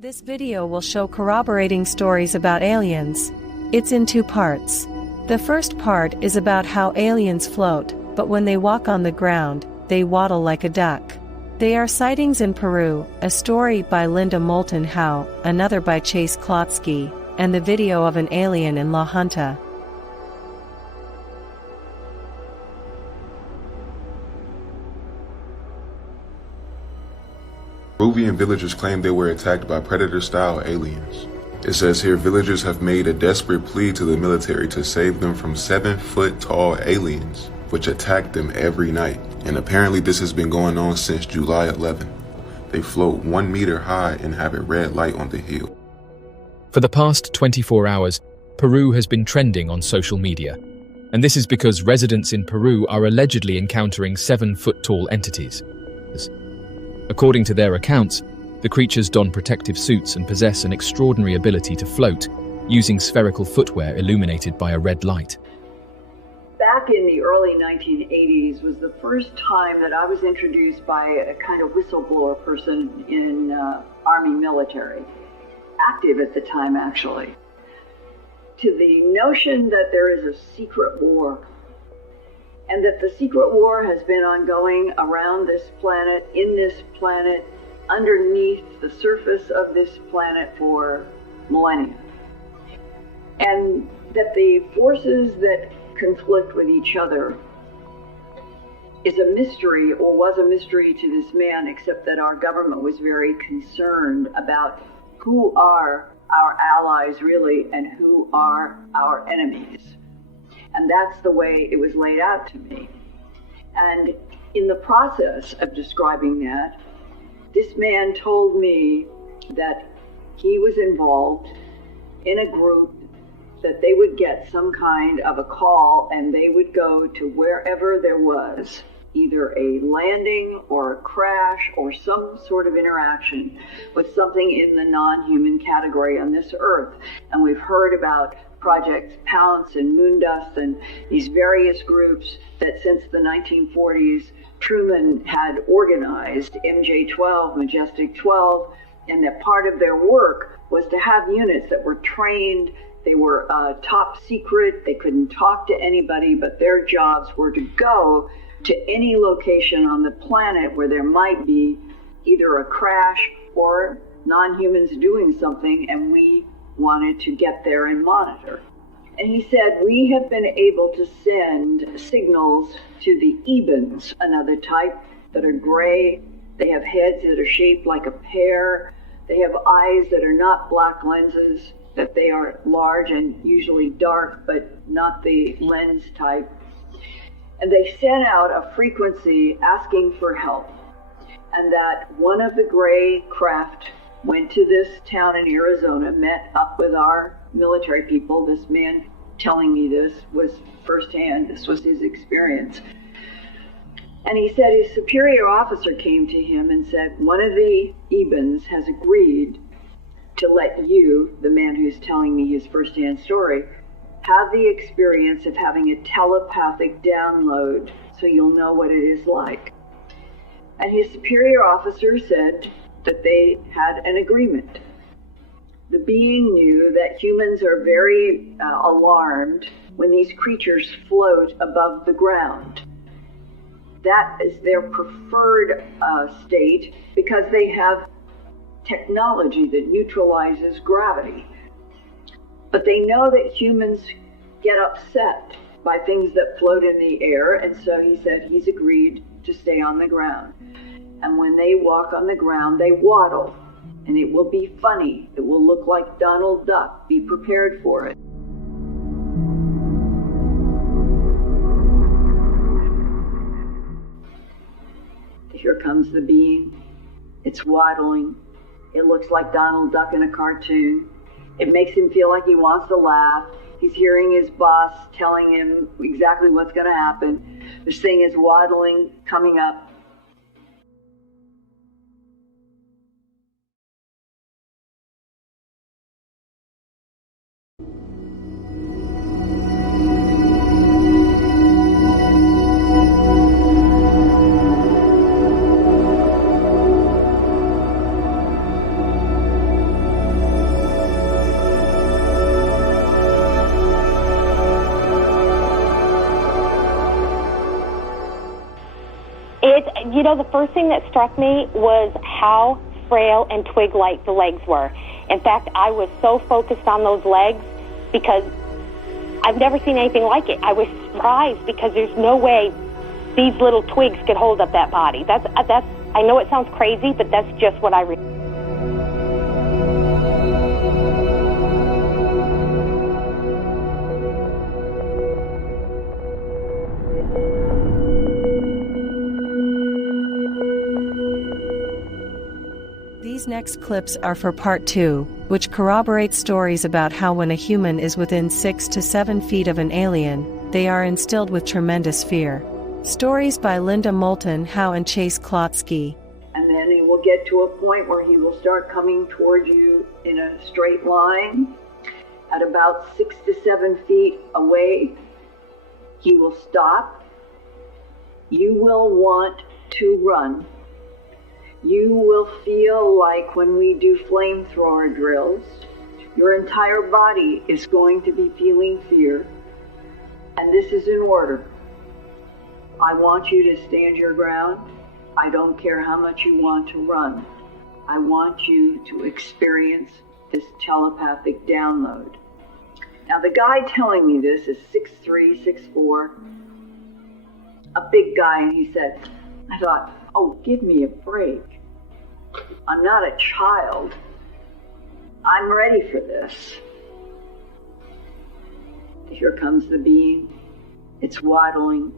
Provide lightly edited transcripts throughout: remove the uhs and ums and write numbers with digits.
This video will show corroborating stories about aliens. It's in two parts. The first part is about how aliens float, but when they walk on the ground, they waddle like a duck. They are sightings in Peru, a story by Linda Moulton Howe, another by Chase Klotsky, and the video of an alien in La Junta. Peruvian villagers claim they were attacked by predator-style aliens. It says here villagers have made a desperate plea to the military to save them from 7-foot-tall aliens, which attack them every night. And apparently this has been going on since July 11. They float 1 meter high and have a red light on the hill. For the past 24 hours, Peru has been trending on social media. And this is because residents in Peru are allegedly encountering 7-foot-tall entities. According to their accounts, the creatures don protective suits and possess an extraordinary ability to float, using spherical footwear illuminated by a red light. Back in the early 1980s was the first time that I was introduced by a kind of whistleblower person in Army military, active at the time actually, to the notion that there is a secret war. And that the secret war has been ongoing around this planet, in this planet, underneath the surface of this planet for millennia. And that the forces that conflict with each other is a mystery, or was a mystery to this man, except that our government was very concerned about who are our allies really and who are our enemies. And that's the way it was laid out to me. And in the process of describing that, this man told me that he was involved in a group that they would get some kind of a call and they would go to wherever there was either a landing or a crash or some sort of interaction with something in the non-human category on this earth. And we've heard about Project Pounce and Moondust and these various groups that since the 1940s Truman had organized, MJ-12, Majestic 12, and that part of their work was to have units that were trained. They were top secret, they couldn't talk to anybody, but their jobs were to go to any location on the planet where there might be either a crash or non-humans doing something, and we wanted to get there and monitor. And he said, we have been able to send signals to the Ebens, another type, that are gray. They have heads that are shaped like a pear. They have eyes that are not black lenses, that they are large and usually dark, but not the lens type. And they sent out a frequency asking for help. And that one of the gray craft went to this town in Arizona, met up with our military people. This man telling me this was firsthand, this was his experience. And he said his superior officer came to him and said, one of the Ebens has agreed to let you, the man who's telling me his firsthand story, have the experience of having a telepathic download so you'll know what it is like. And his superior officer said that they had an agreement. The being knew that humans are very alarmed when these creatures float above the ground. That is their preferred state because they have technology that neutralizes gravity. But they know that humans get upset by things that float in the air, and so he said he's agreed to stay on the ground. And when they walk on the ground, they waddle. And it will be funny. It will look like Donald Duck. Be prepared for it. Here comes the being. It's waddling. It looks like Donald Duck in a cartoon. It makes him feel like he wants to laugh. He's hearing his boss telling him exactly what's going to happen. This thing is waddling, coming up. know, the first thing that struck me was how frail and twig-like the legs were. In fact, I was so focused on those legs because I've never seen anything like it. I was surprised because there's no way these little twigs could hold up that body. That's. I know it sounds crazy, but that's just what I These next clips are for part 2, which corroborates stories about how when a human is within 6 to 7 feet of an alien, they are instilled with tremendous fear. Stories by Linda Moulton Howe and Chase Klotsky. And then he will get to a point where he will start coming toward you in a straight line. At about 6 to 7 feet away, he will stop. You will want to run. You will feel like when we do flamethrower drills, your entire body is going to be feeling fear. And this is in order. I want you to stand your ground. I don't care how much you want to run. I want you to experience this telepathic download. Now, the guy telling me this is 6'3", 6'4", a big guy, and he said, I thought, oh, give me a break. I'm not a child. I'm ready for this. Here comes the being. It's waddling.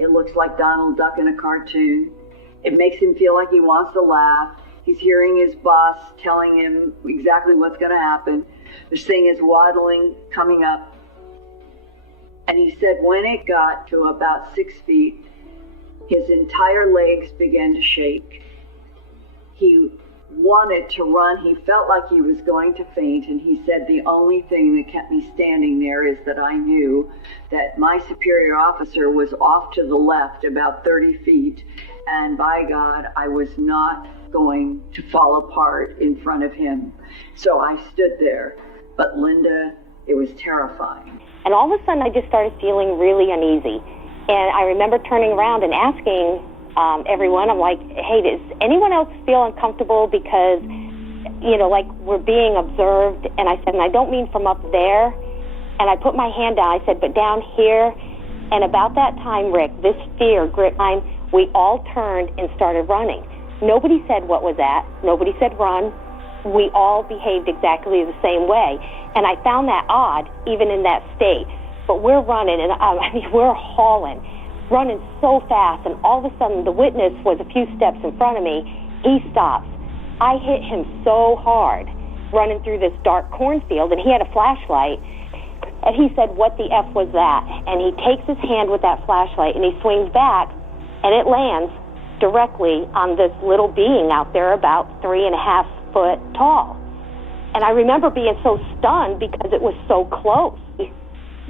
It looks like Donald Duck in a cartoon. It makes him feel like he wants to laugh. He's hearing his boss telling him exactly what's going to happen. This thing is waddling, coming up. And he said when it got to about 6 feet, his entire legs began to shake. He wanted to run. He felt like he was going to faint, and he said the only thing that kept me standing there is that I knew that my superior officer was off to the left about 30 feet, and by God, I was not going to fall apart in front of him. So I stood there. But Linda, it was terrifying. And all of a sudden, I just started feeling really uneasy. And I remember turning around and asking everyone, I'm like, hey, does anyone else feel uncomfortable because, like we're being observed? And I said, and I don't mean from up there. And I put my hand down. I said, but down here. And about that time, Rick, this fear gripped mine. We all turned and started running. Nobody said what was that. Nobody said run. We all behaved exactly the same way. And I found that odd, even in that state. But we're running, and we're hauling, running so fast, and all of a sudden the witness was a few steps in front of me. He stops. I hit him so hard running through this dark cornfield, and he had a flashlight, and he said, what the F was that? And he takes his hand with that flashlight, and he swings back, and it lands directly on this little being out there about 3.5 foot tall. And I remember being so stunned because it was so close.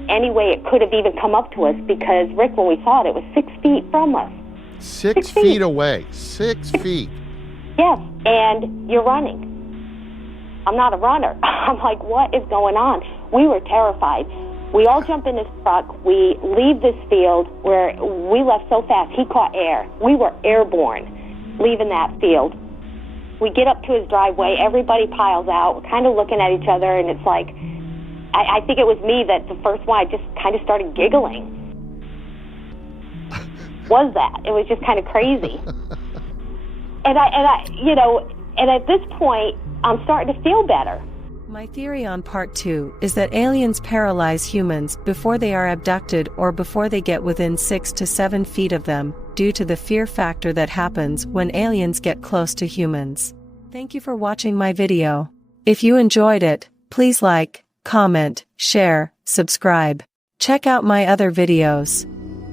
Any way it could have even come up to us, because, Rick, when we saw it, it was 6 feet from us. 6 feet away. 6 feet. Yes, and you're running. I'm not a runner. I'm like, what is going on? We were terrified. We all jump in this truck. We leave this field where we left so fast. He caught air. We were airborne leaving that field. We get up to his driveway. Everybody piles out. We're kind of looking at each other, and it's like, I think it was me that the first one, I just kind of started giggling. Was that? It was just kind of crazy. And at this point, I'm starting to feel better. My theory on part 2 is that aliens paralyze humans before they are abducted or before they get within 6 to 7 feet of them, due to the fear factor that happens when aliens get close to humans. Thank you for watching my video. If you enjoyed it, please like, comment, share, subscribe. Check out my other videos.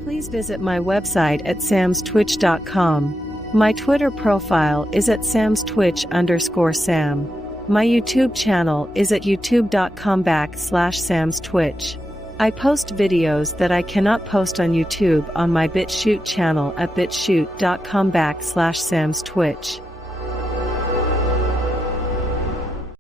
Please visit my website at samstwitch.com. My Twitter profile is at samstwitch_sam. My YouTube channel is at youtube.com/samstwitch. I post videos that I cannot post on YouTube on my BitChute channel at bitchute.com/samstwitch.